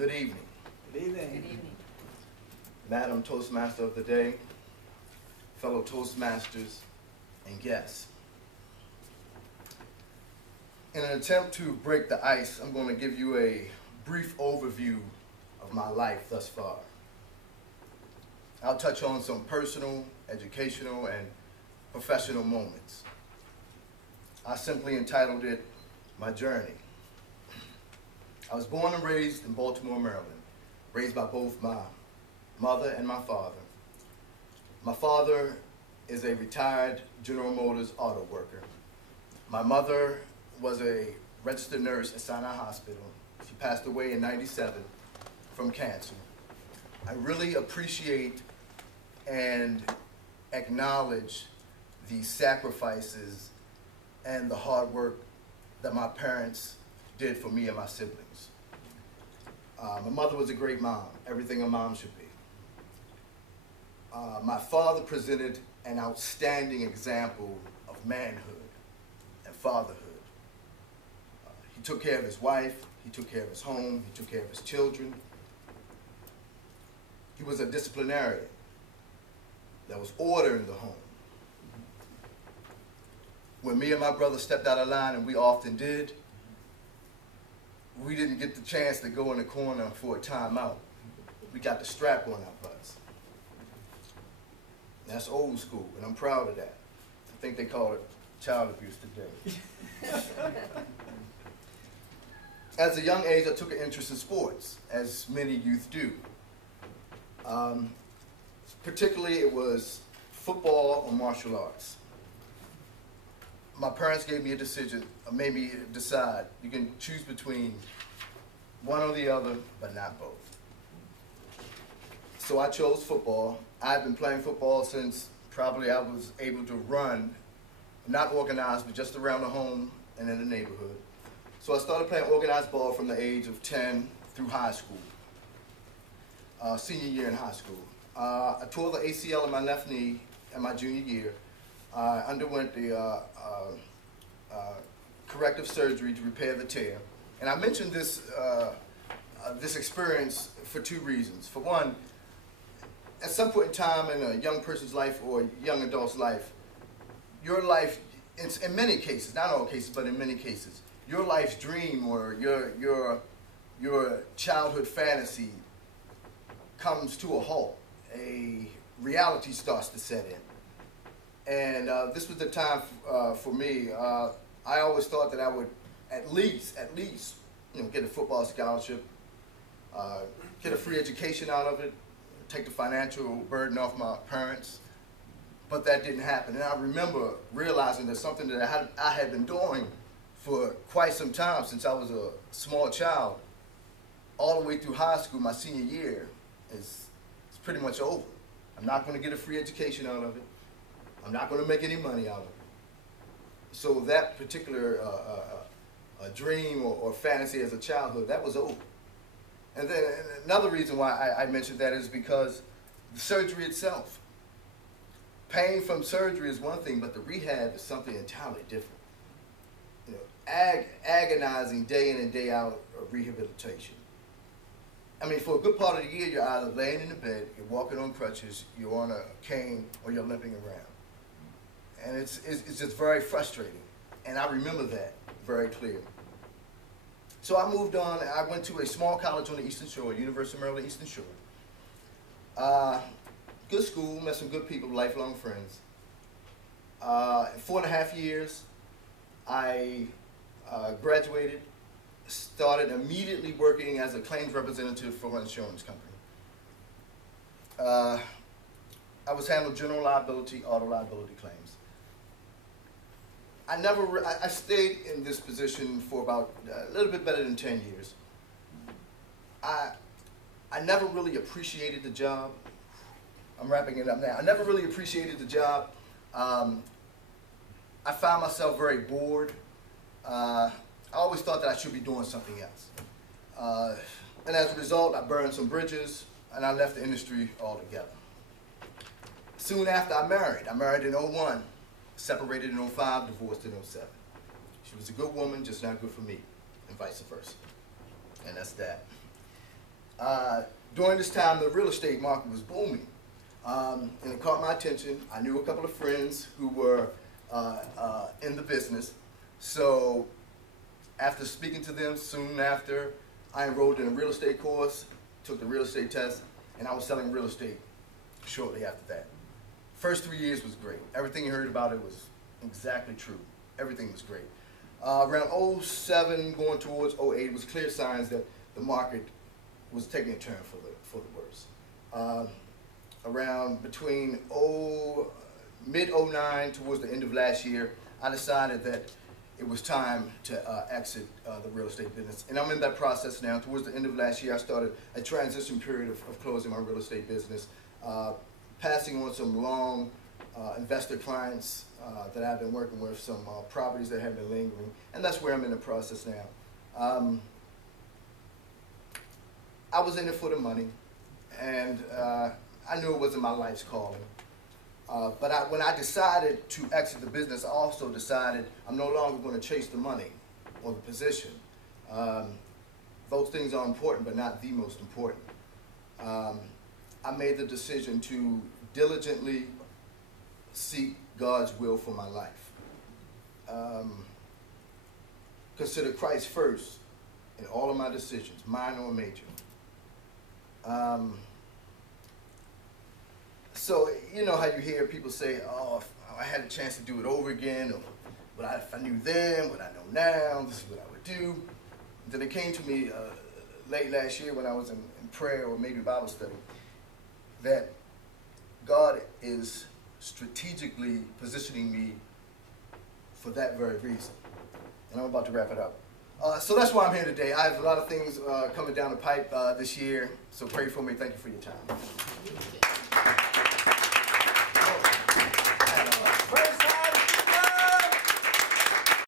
Good evening. Good evening. Good evening. Madam Toastmaster of the day, fellow Toastmasters, and guests. In an attempt to break the ice, I'm going to give you a brief overview of my life thus far. I'll touch on some personal, educational, and professional moments. I simply entitled it, My Journey. I was born and raised in Baltimore, Maryland, raised by both my mother and my father. My father is a retired General Motors auto worker. My mother was a registered nurse at Sinai Hospital. She passed away in '97 from cancer. I really appreciate and acknowledge the sacrifices and the hard work that my parents did for me and my siblings. My mother was a great mom, everything a mom should be. My father presented an outstanding example of manhood and fatherhood. He took care of his wife, he took care of his home, he took care of his children. He was a disciplinarian. There was order in the home. When me and my brother stepped out of line, and we often did, we didn't get the chance to go in the corner for a timeout. We got the strap on our butts. That's old school, and I'm proud of that. I think they call it child abuse today. As a young age, I took an interest in sports, as many youth do. Particularly, it was football or martial arts. My parents gave me a decision, or made me decide, you can choose between one or the other, but not both. So I chose football. I've been playing football since probably I was able to run, not organized, but just around the home and in the neighborhood. So I started playing organized ball from the age of 10 through high school, senior year in high school. I tore the ACL in my left knee in my junior year. I underwent the corrective surgery to repair the tear. And I mentioned this, this experience for two reasons. For one, at some point in time in a young person's life or a young adult's life, your life, in many cases, not all cases, but in many cases, your life's dream or your childhood fantasy comes to a halt. A reality starts to set in. And this was the time for me. I always thought that I would at least, get a football scholarship, get a free education out of it, take the financial burden off my parents. But that didn't happen. And I remember realizing that something that I had been doing for quite some time since I was a small child, all the way through high school, my senior year, is pretty much over. I'm not going to get a free education out of it. I'm not going to make any money out of it. So that particular dream or fantasy as a childhood, that was over. And then another reason why I mentioned that is because the surgery itself. Pain from surgery is one thing, but the rehab is something entirely different. You know, agonizing day in and day out of rehabilitation. I mean, for a good part of the year, you're either laying in the bed, you're walking on crutches, you're on a cane, or you're limping around. And it's just very frustrating. And I remember that very clearly. So I moved on. I went to a small college on the Eastern Shore, University of Maryland Eastern Shore. Good school, met some good people, lifelong friends. In 4.5 years, I graduated, started immediately working as a claims representative for an insurance company. I was handling general liability, auto liability claims. I stayed in this position for about a little bit better than 10 years. I never really appreciated the job. I'm wrapping it up now. I never really appreciated the job. I found myself very bored. I always thought that I should be doing something else. And as a result, I burned some bridges, and I left the industry altogether. Soon after, I married. I married in '01, separated in '05, divorced in '07. She was a good woman, just not good for me, and vice versa. And that's that. During this time, the real estate market was booming, and it caught my attention. I knew a couple of friends who were in the business, so after speaking to them, soon after, I enrolled in a real estate course, took the real estate test, and I was selling real estate shortly after that. First 3 years was great. Everything you heard about it was exactly true. Everything was great. Around 07 going towards 08 was clear signs that the market was taking a turn for the worse. Around between mid-09 towards the end of last year, I decided that it was time to exit the real estate business. And I'm in that process now. Towards the end of last year, I started a transition period of closing my real estate business, passing on some long investor clients that I've been working with, some properties that have been lingering, and that's where I'm in the process now. I was in it for the money, and I knew it wasn't my life's calling. But when I decided to exit the business, I also decided I'm no longer going to chase the money or the position. Those things are important, but not the most important. I made the decision to diligently seek God's will for my life. Consider Christ first in all of my decisions, minor or major. So, you know how you hear people say, oh, if I had a chance to do it over again, or if I knew then, what I know now, this is what I would do. And then it came to me late last year when I was in prayer or maybe Bible study, that God is strategically positioning me for that very reason. And I'm about to wrap it up. So that's why I'm here today. I have a lot of things coming down the pipe this year, so pray for me. Thank you for your time.